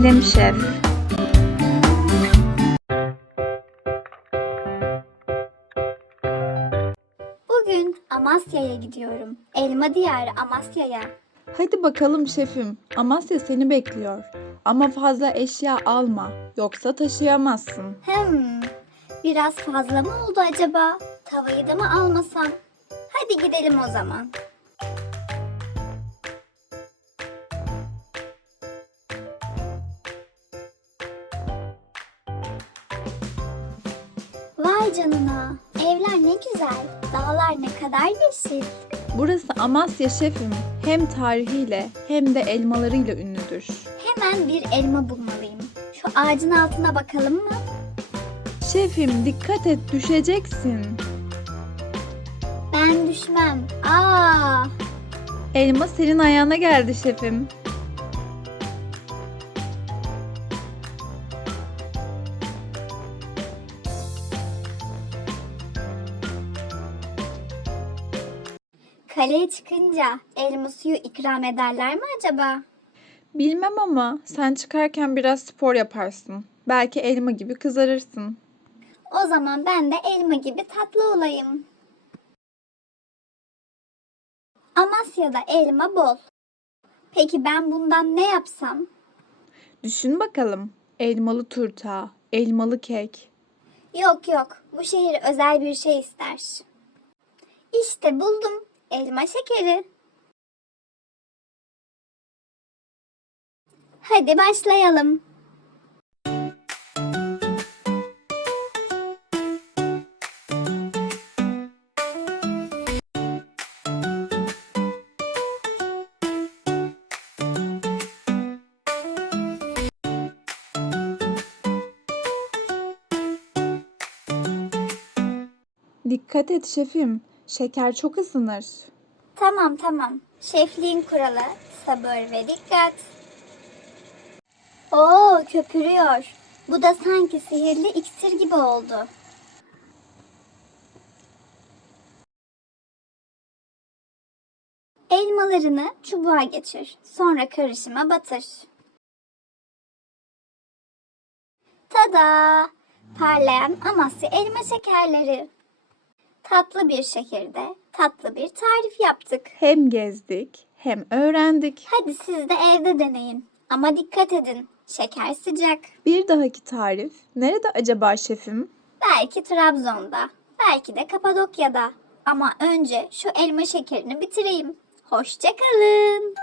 Selim Şef. Bugün Amasya'ya gidiyorum. Elma diyarı Amasya'ya. Hadi bakalım şefim. Amasya seni bekliyor. Ama fazla eşya alma. Yoksa taşıyamazsın. Hmm, biraz fazla mı oldu acaba? Tavayı da mı almasam? Hadi gidelim o zaman. Vay canına, evler ne güzel, dağlar ne kadar yeşil. Burası Amasya şefim. Hem tarihiyle hem de elmalarıyla ünlüdür. Hemen bir elma bulmalıyım. Şu ağacın altına bakalım mı? Şefim dikkat et düşeceksin. Ben düşmem. Aa, Elma senin ayağına geldi şefim. Kaleye çıkınca elma suyu ikram ederler mi acaba? Bilmem ama sen çıkarken biraz spor yaparsın. Belki elma gibi kızarırsın. O zaman ben de elma gibi tatlı olayım. Amasya'da elma bol. Peki ben bundan ne yapsam? Düşün bakalım. Elmalı turta, elmalı kek. Yok yok, bu şehir özel bir şey ister. İşte buldum. Elma şekeri. Hadi başlayalım. Dikkat et şefim. Şeker çok ısınır. Tamam tamam. Şefliğin kuralı sabır ve dikkat. Oo köpürüyor. Bu da sanki sihirli iksir gibi oldu. Elmalarını çubuğa geçir. Sonra karışıma batır. Tada! Parlayan Amasya elma şekerleri. Tatlı bir şehirde tatlı bir tarif yaptık. Hem gezdik hem öğrendik. Hadi siz de evde deneyin. Ama dikkat edin. Şeker sıcak. Bir dahaki tarif nerede acaba şefim? Belki Trabzon'da, belki de Kapadokya'da. Ama önce şu elma şekerini bitireyim. Hoşçakalın.